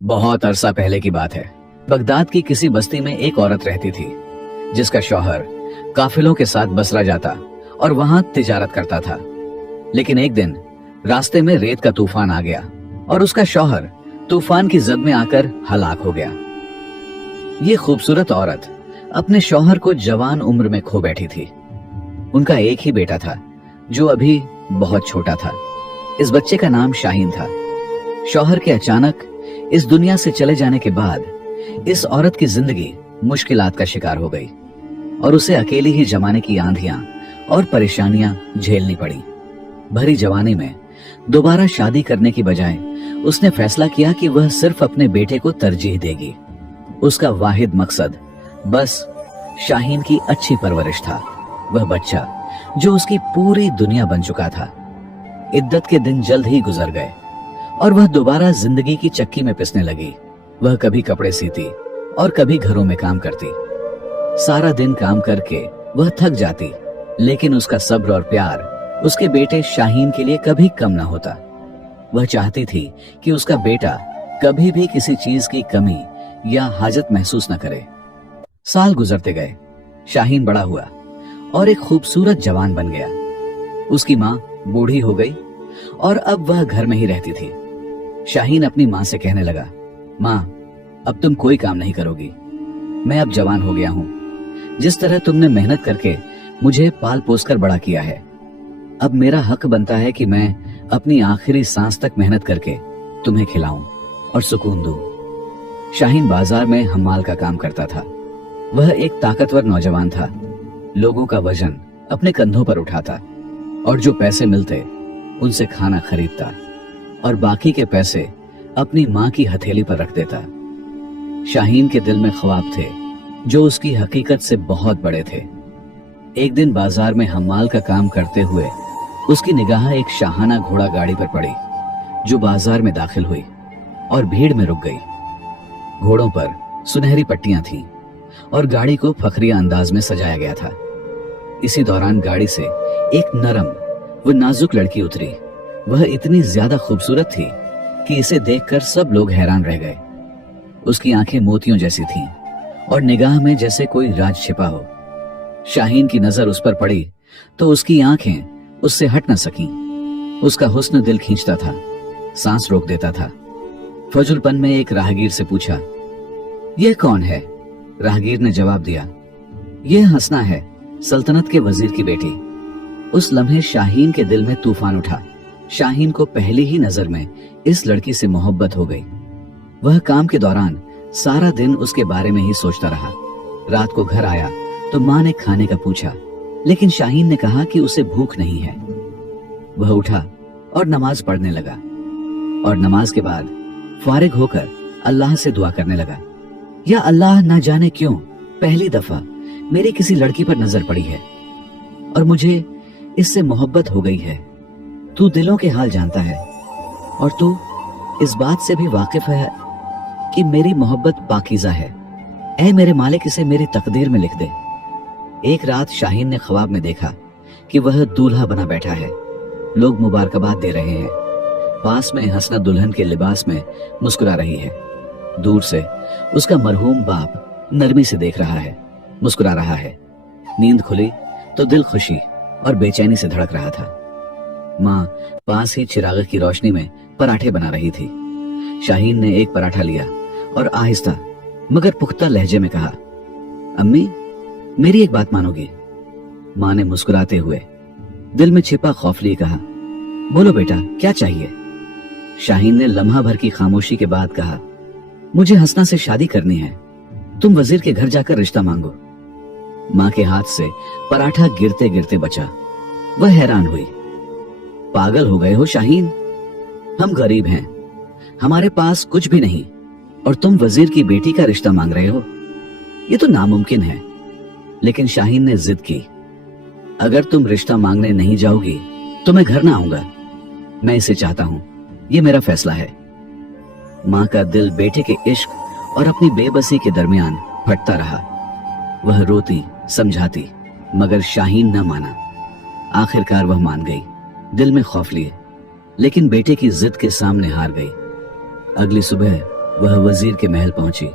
बहुत अरसा पहले की बात है। बगदाद की किसी बस्ती में एक औरत रहती थी जिसका शौहर काफिलों के साथ बसरा जाता और वहां तिजारत करता था। लेकिन एक दिन रास्ते में रेत का तूफान आ गया और उसका शौहर तूफान की जद में आकर हलाक हो गया। ये खूबसूरत औरत अपने शौहर को जवान उम्र में खो बैठी थी। उनका एक ही बेटा था जो अभी बहुत छोटा था। इस बच्चे का नाम शाहीन था। शौहर के अचानक इस दुनिया से चले जाने के बाद इस औरत की जिंदगी मुश्किलात का शिकार हो गई और उसे अकेली ही जमाने की आंधियां और परेशानियां झेलनी पड़ी। भरी जवानी में दोबारा शादी करने की बजाय उसने फैसला किया कि वह सिर्फ अपने बेटे को तरजीह देगी। उसका वाहिद मकसद बस शाहीन की अच्छी परवरिश था। वह बच्चा जो उसकी पूरी दुनिया बन चुका था। इद्दत के दिन जल्द ही गुजर गए और वह दोबारा जिंदगी की चक्की में पिसने लगी। वह कभी कपड़े सीती और कभी घरों में काम करती। सारा दिन काम करके वह थक जाती, लेकिन उसका सब्र और प्यार उसके बेटे शाहीन के लिए कभी कम न होता। वह चाहती थी कि उसका बेटा कभी भी किसी चीज की कमी या हाजत महसूस न करे। साल गुजरते गए, शाहीन बड़ा हुआ और एक खूबसूरत जवान बन गया। उसकी माँ बूढ़ी हो गई और अब वह घर में ही रहती थी। शाहीन अपनी माँ से कहने लगा, माँ, अब तुम कोई काम नहीं करोगी। मैं अब जवान हो गया हूँ। जिस तरह तुमने मेहनत करके मुझे पाल पोस कर बड़ा किया है, अब मेरा हक बनता है कि मैं अपनी आखिरी सांस तक मेहनत करके तुम्हें खिलाऊं और सुकून दूं। शाहीन बाजार में हम्माल का काम करता था। वह एक ताकतवर नौजवान था। लोगों का वजन अपने कंधों पर उठाता और जो पैसे मिलते उनसे खाना खरीदता और बाकी के पैसे अपनी माँ की हथेली पर रख देता। शाहीन के दिल में ख्वाब थे जो उसकी हकीकत से बहुत बड़े थे। एक दिन बाजार में हम्माल का काम करते हुए उसकी निगाह एक शाहाना घोड़ा गाड़ी पर पड़ी जो बाजार में दाखिल हुई और भीड़ में रुक गई। घोड़ों पर सुनहरी पट्टियां थीं और गाड़ी को फखरिया अंदाज में सजाया गया था। इसी दौरान गाड़ी से एक नरम व नाजुक लड़की उतरी। वह इतनी ज्यादा खूबसूरत थी कि इसे देखकर सब लोग हैरान रह गए। उसकी आंखें मोतियों जैसी थीं और निगाह में जैसे कोई राज छिपा हो। शाहीन की नजर उस पर पड़ी तो उसकी आंखें उससे हट न सकीं। उसका हुस्न दिल खींचता था, सांस रोक देता था। फजुलपन में एक राहगीर से पूछा, यह कौन है? राहगीर ने जवाब दिया, यह हसना है, सल्तनत के वजीर की बेटी। उस लम्हे शाहीन के दिल में तूफान उठा। शाहीन को पहली ही नजर में इस लड़की से मोहब्बत हो गई। वह काम के दौरान सारा दिन उसके बारे में ही सोचता रहा। रात को घर आया तो माँ ने खाने का पूछा, लेकिन शाहीन ने कहा कि उसे भूख नहीं है। वह उठा और नमाज पढ़ने लगा और नमाज के बाद फारिग होकर अल्लाह से दुआ करने लगा, या अल्लाह, ना जाने क्यों पहली दफा मेरी किसी लड़की पर नजर पड़ी है और मुझे इससे मोहब्बत हो गई है। तू दिलों के हाल जानता है और तू इस बात से भी वाकिफ है कि मेरी मोहब्बत पाकीज़ा है। ऐ मेरे मालिक, इसे मेरी तकदीर में लिख दे। एक रात शाहीन ने ख्वाब में देखा कि वह दूल्हा बना बैठा है। लोग मुबारकबाद दे रहे हैं। पास में हसना दुल्हन के लिबास में मुस्कुरा रही है। दूर से उसका मरहूम बाप नरमी से देख रहा है, मुस्कुरा रहा है। नींद खुली तो दिल खुशी और बेचैनी से धड़क रहा था। माँ पास ही चिराग की रोशनी में पराठे बना रही थी। शाहीन ने एक पराठा लिया और आहिस्ता मगर पुख्ता लहजे में कहा, अम्मी, मेरी एक बात मानोगी? माँ ने मुस्कुराते हुए दिल में छिपा खौफ लिए कहा, बोलो बेटा, क्या चाहिए? शाहीन ने लम्हा भर की खामोशी के बाद कहा, मुझे हसना से शादी करनी है। तुम वजीर के घर जाकर रिश्ता मांगो। माँ के हाथ से पराठा गिरते गिरते बचा। वह हैरान हुई। पागल हो गए हो शाहीन? हम गरीब हैं, हमारे पास कुछ भी नहीं, और तुम वजीर की बेटी का रिश्ता मांग रहे हो? ये तो नामुमकिन है। लेकिन शाहीन ने जिद की, अगर तुम रिश्ता मांगने नहीं जाओगी तो मैं घर ना आऊंगा। मैं इसे चाहता हूं, ये मेरा फैसला है। माँ का दिल बेटे के इश्क और अपनी बेबसी के दरमियान फटता रहा। वह रोती समझाती, मगर शाहीन न माना। आखिरकार वह मान गई, दिल में खौफ लिए, लेकिन बेटे की जिद के सामने हार गई। अगली सुबह वह वजीर के महल पहुंची।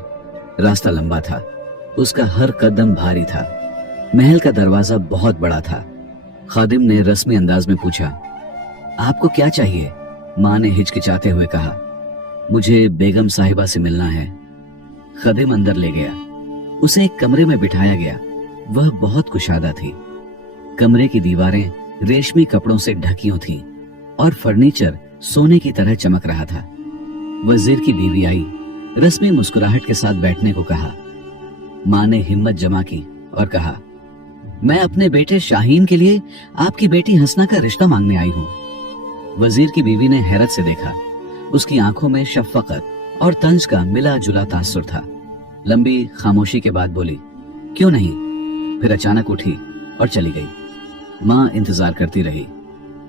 रास्ता लंबा था, उसका हर कदम भारी था। महल का दरवाजा बहुत बड़ा था। खादिम ने रस्मी अंदाज में पूछा, आपको क्या चाहिए? माँ ने हिचकिचाते हुए कहा, मुझे बेगम साहिबा से मिलना है। खादिम अंदर ले गया। उसे एक कमरे में बिठाया गया। वह बहुत कुशादा थी। कमरे की दीवारें रेशमी कपड़ों से ढकियों थीं और फर्नीचर सोने की तरह चमक रहा था। वजीर की बीवी आई। रस्मी मुस्कुराहट के साथ बैठने को कहा। माँ ने हिम्मत जमा की और कहा, मैं अपने बेटे शाहीन के लिए आपकी बेटी हसना का रिश्ता मांगने आई हूँ। वजीर की बीवी ने हैरत से देखा। उसकी आंखों में शफकत और तंज का मिला जुला तासुर था। लंबी खामोशी के बाद बोली, क्यों नहीं? फिर अचानक उठी और चली गई। माँ इंतजार करती रही,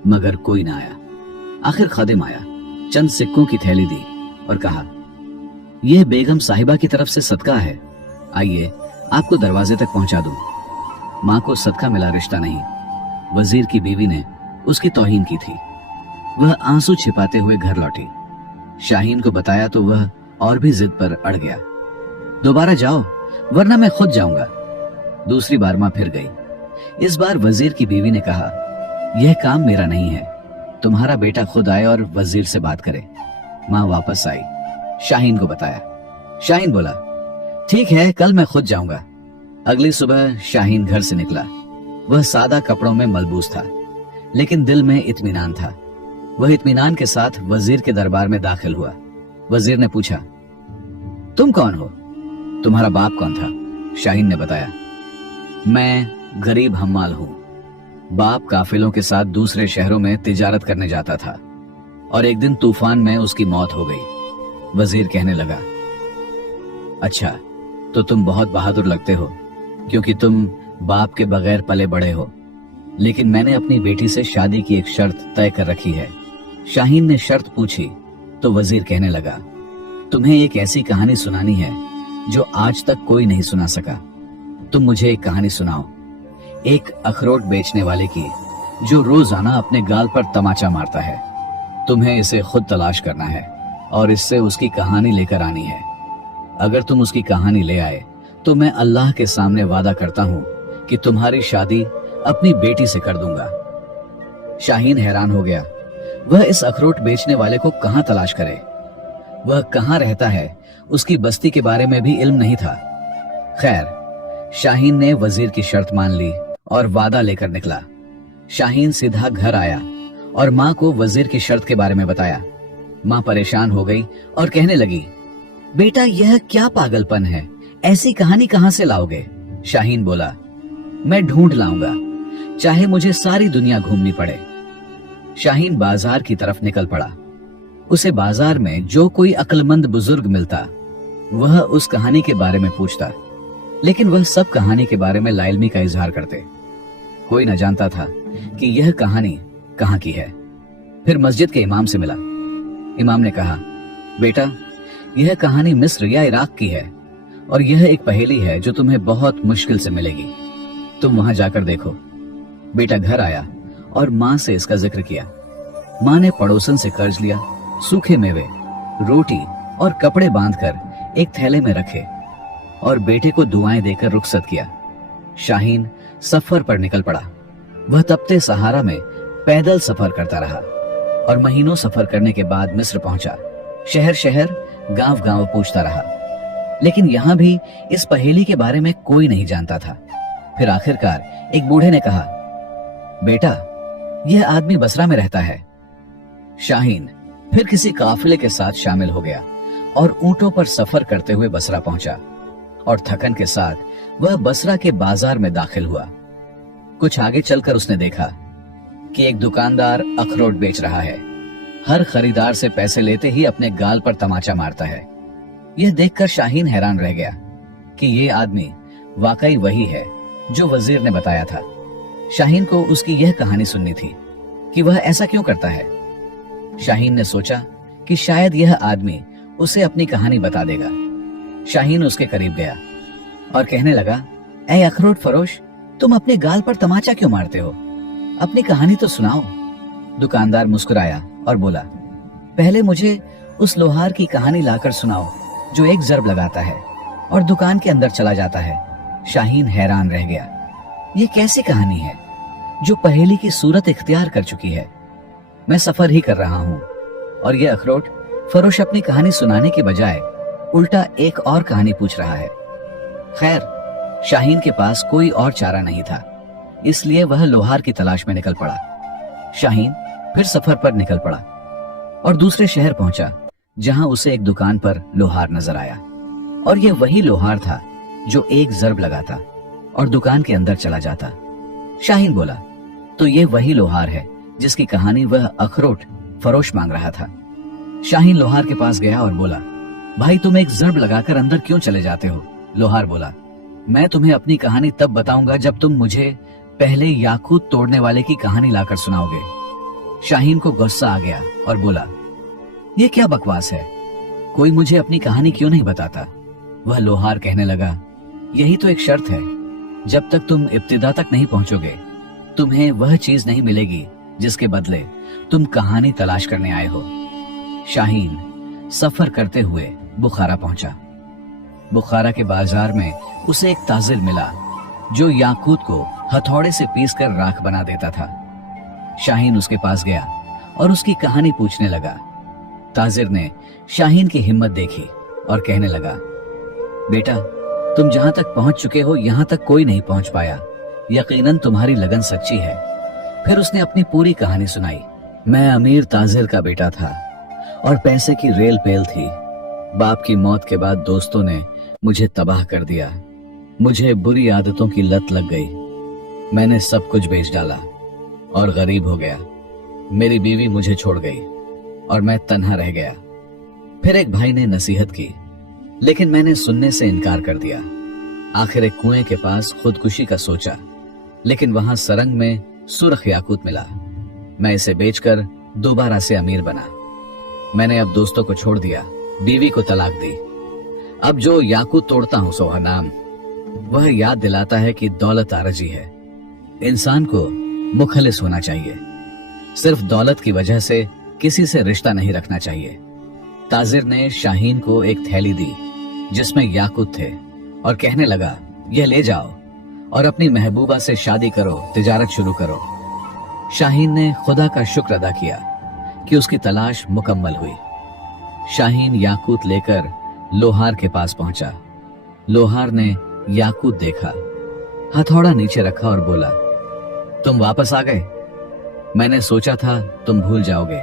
मगर कोई ना आया। आखिर खादिम आया, चंद सिक्कों की थैली दी और कहा, यह बेगम साहिबा की तरफ से सदका है, आइए आपको दरवाजे तक पहुंचा दूं। माँ को सदका मिला रिश्ता नहीं। वजीर की बीवी ने उसकी तौहीन की थी। वह आंसू छिपाते हुए घर लौटी। शाहीन को बताया तो वह और भी जिद पर अड़ गया। दोबारा जाओ, वरना मैं खुद जाऊंगा। दूसरी बार माँ फिर गई। इस बार वजीर की बीवी ने कहा, यह काम मेरा नहीं है, तुम्हारा बेटा खुद आए और वजीर से बात करे। माँ वापस आई, शाहीन को बताया। शाहीन बोला, ठीक है, कल मैं खुद जाऊंगा। अगली सुबह शाहीन घर से निकला। वह सादा कपड़ों में मलबूस था, लेकिन दिल में इत्मीनान था। वह इत्मीनान के साथ वजीर के दरबार में दाखिल हुआ। वजीर ने पूछा, तुम कौन हो? तुम्हारा बाप कौन था? शाहीन ने बताया, मैं गरीब हम्माल हूं। बाप काफिलों के साथ दूसरे शहरों में तिजारत करने जाता था और एक दिन तूफान में उसकी मौत हो गई। वजीर कहने लगा, अच्छा, तो तुम बहुत बहादुर लगते हो, क्योंकि तुम बाप के बगैर पले बड़े हो। लेकिन मैंने अपनी बेटी से शादी की एक शर्त तय कर रखी है। शाहीन ने शर्त पूछी तो वजीर कहने लगा, तुम्हें एक ऐसी कहानी सुनानी है जो आज तक कोई नहीं सुना सका। तुम मुझे एक कहानी सुनाओ, एक अखरोट बेचने वाले की, जो रोजाना अपने गाल पर तमाचा मारता है। तुम्हें इसे खुद तलाश करना है और इससे उसकी कहानी लेकर आनी है। अगर तुम उसकी कहानी ले आए तो मैं अल्लाह के सामने वादा करता हूं कि तुम्हारी शादी अपनी बेटी से कर दूंगा। शाहीन हैरान हो गया। वह इस अखरोट बेचने वाले को कहां तलाश करे? वह कहां रहता है, उसकी बस्ती के बारे में भी इल्म नहीं था। खैर, शाहीन ने वजीर की शर्त मान ली और वादा लेकर निकला। शाहीन सीधा घर आया और माँ को वजीर की शर्त के बारे में बताया। माँ परेशान हो गई और कहने लगी, बेटा, यह क्या पागलपन है? ऐसी कहानी कहां से लाओगे? शाहीन बोला, मैं ढूंढ लाऊंगा, चाहे मुझे सारी दुनिया घूमनी पड़े। शाहीन बाजार की तरफ निकल पड़ा। उसे बाजार में जो कोई अक्लमंद बुजुर्ग मिलता, वह उस कहानी के बारे में पूछता, लेकिन वह सब कहानी के बारे में लाइल्मी का इजहार करते। कोई न जानता था कि यह कहानी कहां की है। फिर मस्जिद के इमाम से मिला। इमाम ने कहा, बेटा, यह कहानी मिस्र या इराक की है और यह एक पहेली है जो तुम्हें बहुत मुश्किल से मिलेगी। तुम वहां जाकर देखो। बेटा घर आया और माँ से इसका जिक्र किया। माँ ने पड़ोसन से कर्ज लिया, सूखे मेवे, रोटी और कपड़े बांधकर एक थैले में रखे और बेटे को दुआएं देकर रुखसत किया। शाहीन सफर पर निकल पड़ा। वह तपते सहारा में पैदल सफर करता रहा और महीनों सफर करने के बाद मिस्र पहुंचा। शहर शहर, गांव गांव पूछता रहा, लेकिन यहां भी इस पहेली के बारे में कोई नहीं जानता था। फिर आखिरकार एक बूढ़े ने कहा, बेटा, यह आदमी बसरा में रहता है। शाहीन फिर किसी काफिले के साथ शामिल हो गया और ऊंटों पर सफर करते हुए बसरा पहुंचा और थकन के साथ वह बसरा के बाजार में दाखिल हुआ। कुछ आगे चलकर उसने देखा कि एक दुकानदार अखरोट बेच रहा है। हर खरीदार से पैसे लेते ही अपने गाल पर तमाचा मारता है। यह देखकर शाहीन हैरान रह गया कि यह आदमी वाकई वही है जो वजीर ने बताया था। शाहीन को उसकी यह कहानी सुननी थी कि वह ऐसा क्यों करता है। शाहीन ने सोचा कि शायद यह आदमी उसे अपनी कहानी बता देगा। शाहीन उसके करीब गया और कहने लगा, ऐ अखरोट फरोश, तुम अपने गाल पर तमाचा क्यों मारते हो? अपनी कहानी तो सुनाओ। दुकानदार मुस्कुराया और बोला, पहले मुझे उस लोहार की कहानी लाकर सुनाओ जो एक ज़रब लगाता है और दुकान के अंदर चला जाता है। शाहीन हैरान रह गया। ये कैसी कहानी है जो पहेली की सूरत इख्तियार कर चुकी है? मैं सफर ही कर रहा हूँ और ये अखरोट फरोश अपनी कहानी सुनाने के बजाय उल्टा एक और कहानी पूछ रहा है। खैर, शाहीन के पास कोई और चारा नहीं था, इसलिए वह लोहार की तलाश में निकल पड़ा। शाहीन फिर सफर पर निकल पड़ा और दूसरे शहर पहुंचा, जहां उसे एक दुकान पर लोहार नजर आया। और यह वही लोहार था जो एक ज़रब लगाता और दुकान के अंदर चला जाता। शाहीन बोला, तो ये वही लोहार है जिसकी कहानी वह अखरोट फरोश मांग रहा था। शाहीन लोहार के पास गया और बोला, भाई तुम एक ज़रब लगाकर अंदर क्यों चले जाते हो? लोहार बोला, मैं तुम्हें अपनी कहानी तब बताऊंगा जब तुम मुझे पहले याकूत तोड़ने वाले की कहानी लाकर सुनाओगे। शाहीन को गुस्सा आ गया और बोला, ये क्या बकवास है? कोई मुझे अपनी कहानी क्यों नहीं बताता? वह लोहार कहने लगा, यही तो एक शर्त है, जब तक तुम इब्तिदा तक नहीं पहुंचोगे तुम्हें वह चीज नहीं मिलेगी जिसके बदले तुम कहानी तलाश करने आए हो। शाहीन सफर करते हुए बुखारा पहुंचा। बुखारा के बाजार में उसे एक ताजिर मिला जो याकूत को हथौड़े से पीसकर राख बना देता था। शाहीन उसके पास गया और उसकी कहानी पूछने लगा। ताजिर ने शाहीन की हिम्मत देखी और कहने लगा, बेटा तुम जहां तक पहुंच चुके हो यहां तक कोई नहीं पहुंच पाया, यकीनन तुम्हारी लगन सच्ची है। फिर उसने अपनी पूरी कहानी सुनाई। मैं अमीर ताजिर का बेटा था और पैसे की रेल पेल थी। बाप की मौत के बाद दोस्तों ने मुझे तबाह कर दिया। मुझे बुरी आदतों की लत लग गई। मैंने सब कुछ बेच डाला और गरीब हो गया। मेरी बीवी मुझे छोड़ गई और मैं तन्हा रह गया। फिर एक भाई ने नसीहत की, लेकिन मैंने सुनने से इनकार कर दिया। आखिर एक कुएं के पास खुदकुशी का सोचा, लेकिन वहां सरंग में सुर्ख याकूत मिला। मैं इसे बेचकर दोबारा से अमीर बना। मैंने अब दोस्तों को छोड़ दिया, बीवी को तलाक दी। अब जो याकूत तोड़ता हूं सो नाम, वह याद दिलाता है कि दौलत आरजी है। इंसान को मुखलिस होना चाहिए। सिर्फ दौलत की वजह से किसी से रिश्ता नहीं रखना चाहिए। ताजिर ने शाहीन को एक थैली दी जिसमें याकूत थे और कहने लगा, यह ले जाओ और अपनी महबूबा से शादी करो, तिजारत शुरू करो। शाहीन ने खुदा का शुक्र अदा किया कि उसकी तलाश मुकम्मल हुई। शाहीन याकूत लेकर लोहार के पास पहुंचा। लोहार ने याकूत देखा, हथौड़ा नीचे रखा और बोला, तुम वापस आ गए? मैंने सोचा था तुम भूल जाओगे।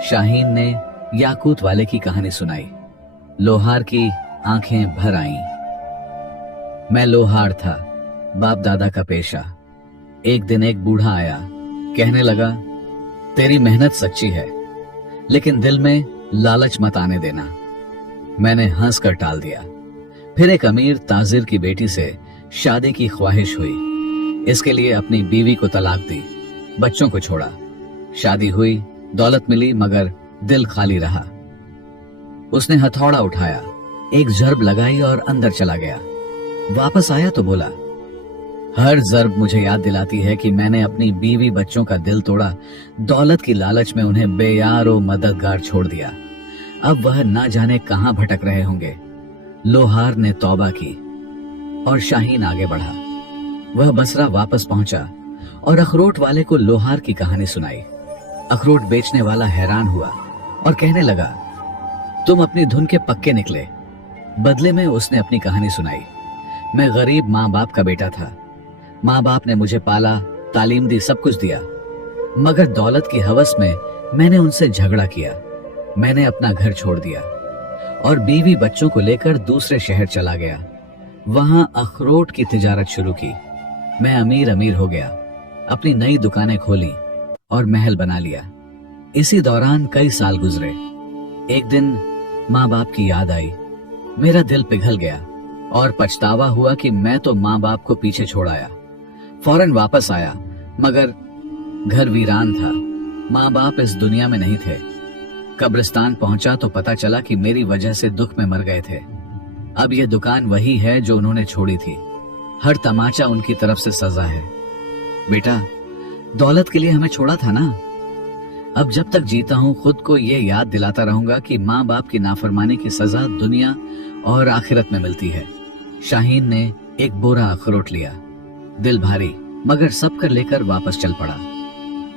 शाहीन ने याकूत वाले की कहानी सुनाई। लोहार की आंखें भर आईं। मैं लोहार था, बाप दादा का पेशा। एक दिन एक बूढ़ा आया, कहने लगा, तेरी मेहनत सच्ची है, लेकिन दिल में लालच मत आने देना। मैंने हंसकर टाल दिया। फिर एक अमीर ताजिर की बेटी से शादी की ख्वाहिश हुई। इसके लिए अपनी बीवी को तलाक दी, बच्चों को छोड़ा। शादी हुई, दौलत मिली, मगर दिल खाली रहा। उसने हथौड़ा उठाया, एक ज़रब लगाई और अंदर चला गया। वापस आया तो बोला, हर ज़रब मुझे याद दिलाती है कि मैंने अपनी बीवी बच्चों का दिल तोड़ा, दौलत की लालच में उन्हें बेयार और मददगार छोड़ दिया। अब वह ना जाने कहां भटक रहे होंगे। लोहार ने तौबा की और शाहीन आगे बढ़ा। वह बसरा वापस पहुंचा और अखरोट वाले को लोहार की कहानी सुनाई। अखरोट बेचने वाला हैरान हुआ और कहने लगा, तुम अपनी धुन के पक्के निकले। बदले में उसने अपनी कहानी सुनाई। मैं गरीब माँ बाप का बेटा था। माँ बाप ने मुझे पाला, तालीम दी, सब कुछ दिया, मगर दौलत की हवस में मैंने उनसे झगड़ा किया। मैंने अपना घर छोड़ दिया और बीवी बच्चों को लेकर दूसरे शहर चला गया। वहां अखरोट की तिजारत शुरू की। मैं अमीर हो गया, अपनी नई दुकानें खोली और महल बना लिया। इसी दौरान कई साल गुजरे। एक दिन माँ बाप की याद आई। मेरा दिल पिघल गया और पछतावा हुआ कि मैं तो माँ बाप को पीछे छोड़ आया। फौरन वापस आया, मगर घर वीरान था। माँ बाप इस दुनिया में नहीं थे। कब्रिस्तान पहुंचा तो पता चला कि मेरी वजह से दुख में मर गए थे। अब यह दुकान वही है जो उन्होंने छोड़ी थी। हर तमाचा उनकी तरफ से सजा है। बेटा, दौलत के लिए हमें छोड़ा था ना। अब जब तक जीता हूं खुद को यह याद दिलाता रहूंगा कि माँ बाप की नाफरमानी की सजा दुनिया और आखिरत में मिलती है। शाहीन ने एक बोरा अखरोट लिया, दिल भारी मगर सब कर लेकर वापस चल पड़ा।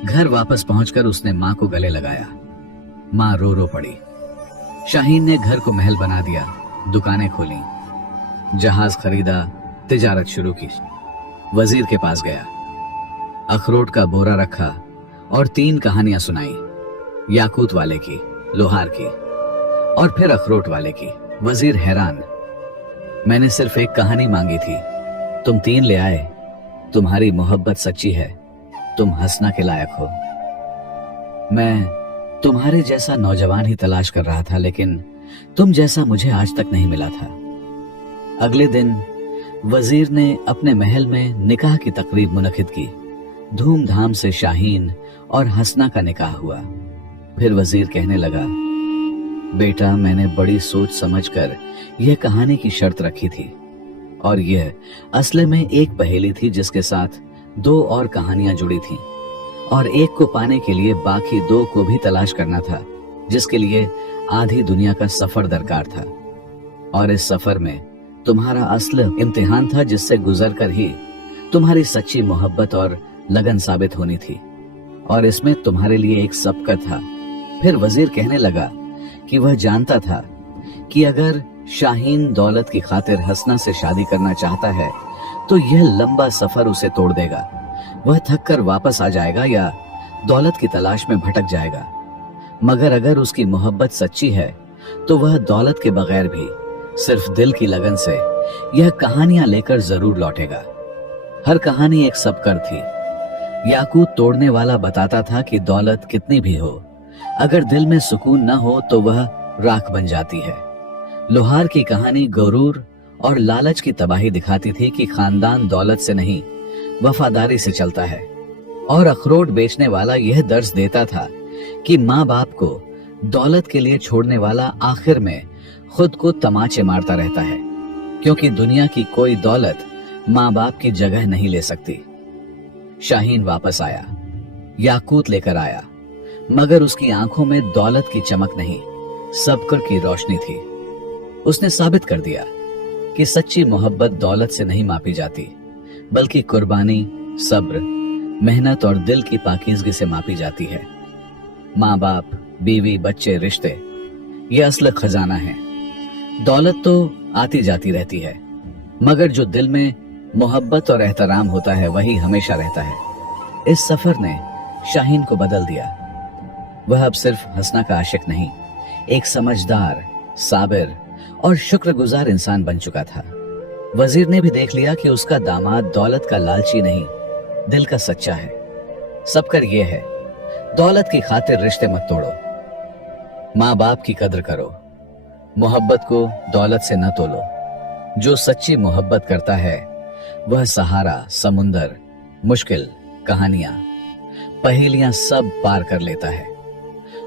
घर वापस पहुंचकर उसने माँ को गले लगाया। माँ रो रो पड़ी। शाहीन ने घर को महल बना दिया, दुकानें खोली, जहाज खरीदा, तिजारत शुरू की। वजीर के पास गया, अखरोट का बोरा रखा और 3 कहानियां सुनाई, याकूत वाले की, लोहार की और फिर अखरोट वाले की। वजीर हैरान, मैंने सिर्फ एक कहानी मांगी थी, तुम 3 ले आए। तुम्हारी मोहब्बत सच्ची है, तुम हंसना के लायक हो। मैं तुम्हारे जैसा नौजवान ही तलाश कर रहा था, लेकिन तुम जैसा मुझे आज तक नहीं मिला था। अगले दिन वजीर ने अपने महल में निकाह की तकरीब मुनक्किद की। धूमधाम से शाहीन और हसना का निकाह हुआ। फिर वजीर कहने लगा, बेटा, मैंने बड़ी सोच समझकर यह कहानी की शर्त रखी थी, और यह असले में एक पहेली थी जिसके साथ 2 और कहानियां जुड़ी थीं, और एक को पाने के लिए बाकी 2 को भी तलाश करना था, जिसके लिए आधी दुनिया का सफर दरकार था। और इस सफर में तुम्हारा असल इम्तिहान था, जिससे गुजरकर ही तुम्हारी सच्ची मोहब्बत और लगन साबित होनी थी, और इसमें तुम्हारे लिए एक सबकत था। फिर वजीर कहने लगा कि वह जानता था कि अगर शाहीन दौलत की खातिर हसना से शादी करना चाहता है तो यह लंबा सफर उसे तोड़ देगा। वह थक कर वापस आ जाएगा या दौलत की तलाश में भटक जाएगा, मगर अगर उसकी मोहब्बत सच्ची है तो वह दौलत के बगैर भी सिर्फ दिल की लगन से यह कहानियां लेकर जरूर लौटेगा। हर कहानी एक सबकर थी। याकूत तोड़ने वाला बताता था कि दौलत कितनी भी हो, अगर दिल में सुकून न हो तो वह राख बन जाती है। लोहार की कहानी गुरूर और लालच की तबाही दिखाती थी कि खानदान दौलत से नहीं, वफादारी से चलता है। और अखरोट बेचने वाला यह दर्स देता था कि माँ बाप को दौलत के लिए छोड़ने वाला आखिर में खुद को तमाचे मारता रहता है, क्योंकि दुनिया की कोई दौलत माँ बाप की जगह नहीं ले सकती। शाहीन वापस आया, याकूत लेकर आया, मगर उसकी आंखों में दौलत की चमक नहीं, सबकर की रोशनी थी। उसने साबित कर दिया कि सच्ची मोहब्बत दौलत से नहीं मापी जाती, बल्कि कुर्बानी, सब्र, मेहनत और दिल की पाकीज़गी से मापी जाती है। माँ बाप, बीवी, बच्चे, रिश्ते, ये असल खजाना है। दौलत तो आती जाती रहती है, मगर जो दिल में मोहब्बत और एहतराम होता है वही हमेशा रहता है। इस सफर ने शाहीन को बदल दिया। वह अब सिर्फ हंसना का आशिक नहीं, एक समझदार, साबिर और शुक्रगुजार इंसान बन चुका था। वजीर ने भी देख लिया कि उसका दामाद दौलत का लालची नहीं, दिल का सच्चा है। सबकर ये है, दौलत की खातिर रिश्ते मत तोड़ो, माँ बाप की कद्र करो, मोहब्बत को दौलत से न तोलो। जो सच्ची मोहब्बत करता है वह सहारा, समुंदर, मुश्किल, कहानियां, पहेलियां सब पार कर लेता है,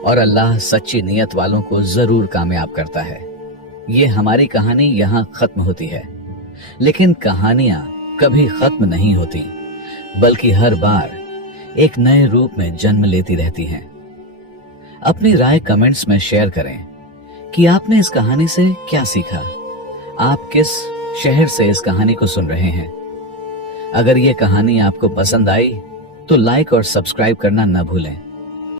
और अल्लाह सच्ची नीयत वालों को जरूर कामयाब करता है। ये हमारी कहानी यहाँ खत्म होती है, लेकिन कहानियां कभी खत्म नहीं होती, बल्कि हर बार एक नए रूप में जन्म लेती रहती हैं। अपनी राय कमेंट्स में शेयर करें कि आपने इस कहानी से क्या सीखा। आप किस शहर से इस कहानी को सुन रहे हैं। अगर ये कहानी आपको पसंद आई तो लाइक और सब्सक्राइब करना न भूलें।